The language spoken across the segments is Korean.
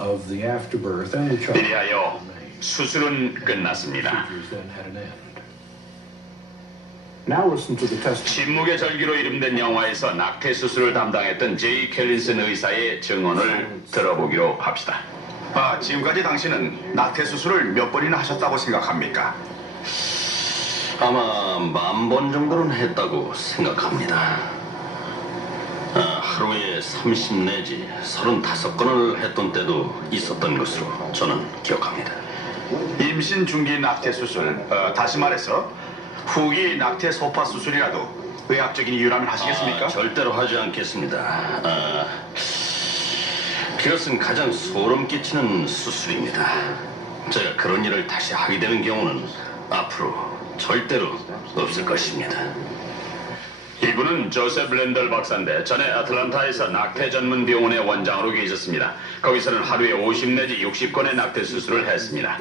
of the afterbirth and the child 이리하여 수술은 끝났습니다. Now listen to the testimony. 침묵의 절기로 이름된 영화에서 낙태 수술을 담당했던 제이 켈린슨 의사의 증언을 들어보기로 합시다. 지금까지 당신은 낙태 수술을 몇 번이나 하셨다고 생각합니까? 아마 10,000번 정도는 했다고 생각합니다. 하루에 30 내지 35건을 했던 때도 있었던 것으로 저는 기억합니다. 임신 중기 낙태 수술, 다시 말해서 후기 낙태 소파 수술이라도 의학적인 이유라면 하시겠습니까? 절대로 하지 않겠습니다. 그것은 가장 소름 끼치는 수술입니다. 제가 그런 일을 다시 하게 되는 경우는 앞으로 절대로 없을 것입니다. 이분은 조셉 랜덜 박사인데 전에 아틀란타에서 낙태 전문 병원의 원장으로 계셨습니다. 거기서는 하루에 50 내지 60건의 낙태 수술을 했습니다.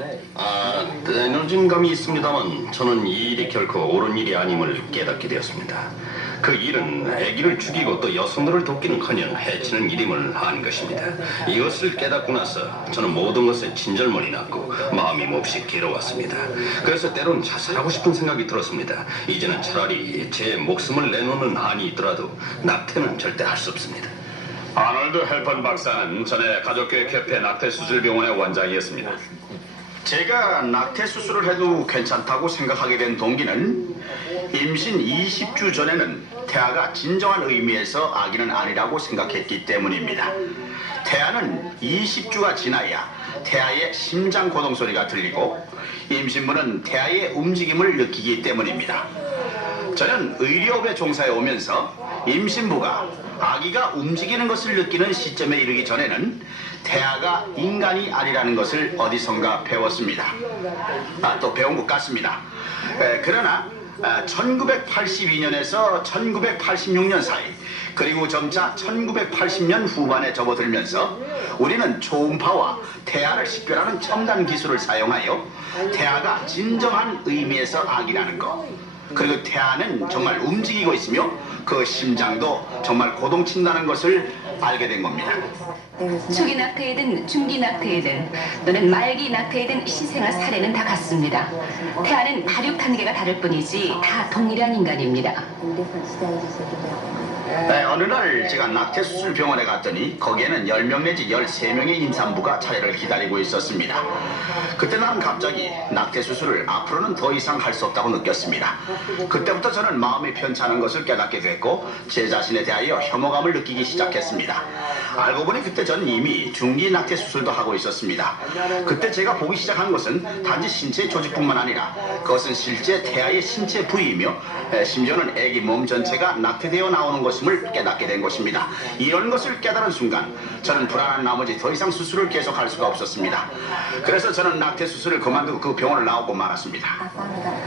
에너진 감이 있습니다만 저는 이 일이 결코 옳은 일이 아님을 깨닫게 되었습니다. 그 일은 아기를 죽이고 또 여성들을 돕기는커녕 해치는 일임을 안 것입니다. 이것을 깨닫고 나서 저는 모든 것에 친절머리 났고 마음이 몹시 괴로웠습니다. 그래서 때론 자살하고 싶은 생각이 들었습니다. 이제는 차라리 제 목숨을 내놓는 한이 있더라도 낙태는 절대 할 수 없습니다. 아놀드 헬펀 박사는 전에 가족교육협회 낙태수술병원의 원장이었습니다. 제가 낙태 수술을 해도 괜찮다고 생각하게 된 동기는 임신 20주 전에는 태아가 진정한 의미에서 아기는 아니라고 생각했기 때문입니다. 태아는 20주가 지나야 태아의 심장 고동 소리가 들리고 임신부는 태아의 움직임을 느끼기 때문입니다. 저는 의료업에 종사해 오면서 임신부가 아기가 움직이는 것을 느끼는 시점에 이르기 전에는 태아가 인간이 아니라는 것을 어디선가 배웠습니다. 또 배운 것 같습니다. 그러나 1982년에서 1986년 사이 그리고 점차 1980년 후반에 접어들면서 우리는 초음파와 태아를 식별하는 첨단 기술을 사용하여 태아가 진정한 의미에서 아기라는 것, 그리고 태아는 정말 움직이고 있으며 그 심장도 정말 고동친다는 것을 알게 된 겁니다. 초기 낙태이든 중기 낙태이든 또는 말기 낙태이든 시생아 사례는 다 같습니다. 태아는 발육 단계가 다를 뿐이지 다 동일한 인간입니다. 어느 날 제가 낙태수술 병원에 갔더니 거기에는 10명 내지 13명의 임산부가 차례를 기다리고 있었습니다. 그때 나는 갑자기 낙태수술을 앞으로는 더 이상 할 수 없다고 느꼈습니다. 그때부터 저는 마음이 편찮은 것을 깨닫게 됐고 제 자신에 대하여 혐오감을 느끼기 시작했습니다. 알고 보니 그때 전 이미 중기 낙태수술도 하고 있었습니다. 그때 제가 보기 시작한 것은 단지 신체 조직뿐만 아니라 그것은 실제 태아의 신체 부위이며 심지어는 아기 몸 전체가 낙태되어 나오는 것임을 깨닫게 된 것입니다. 이런 것을 깨달은 순간 저는 불안한 나머지 더 이상 수술을 계속할 수가 없었습니다. 그래서 저는 낙태 수술을 그만두고 그 병원을 나오고 말았습니다.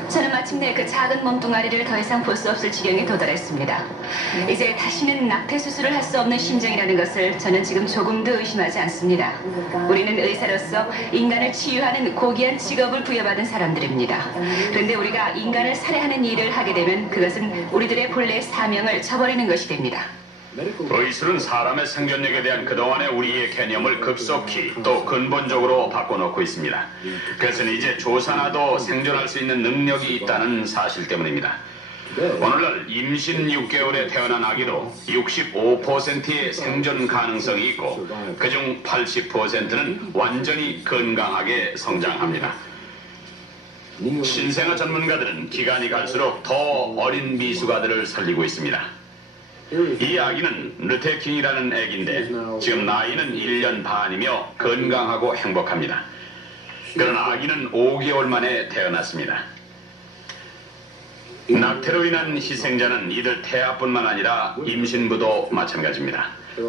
저는 마침내 그 작은 몸뚱아리를 더 이상 볼 수 없을 지경에 도달했습니다. 이제 다시는 낙태 수술을 할 수 없는 심정이라는 것을 저는 지금 조금도 의심하지 않습니다. 우리는 의사로서 인간을 치유하는 고귀한 직업을 부여받은 사람들입니다. 그런데 우리가 인간을 살해하는 일을 하게 되면 그것은 우리들의 본래 사명을 저버리는 것이 됩니다. 의술은 사람의 생존력에 대한 그동안의 우리의 개념을 급속히 또 근본적으로 바꿔놓고 있습니다. 그것은 이제 조산아도 생존할 수 있는 능력이 있다는 사실 때문입니다. 오늘날 임신 6개월에 태어난 아기도 65%의 생존 가능성이 있고 그중 80%는 완전히 건강하게 성장합니다. 신생아 전문가들은 기간이 갈수록 더 어린 미숙아들을 살리고 있습니다. 이 아기는 르테킹이라는 아기인데 지금 나이는 1년 반이며 건강하고 행복합니다. 그러나 아기는 5개월 만에 태어났습니다. 낙태로 인한 희생자는 이들 태아뿐만 아니라 임신부도 마찬가지입니다.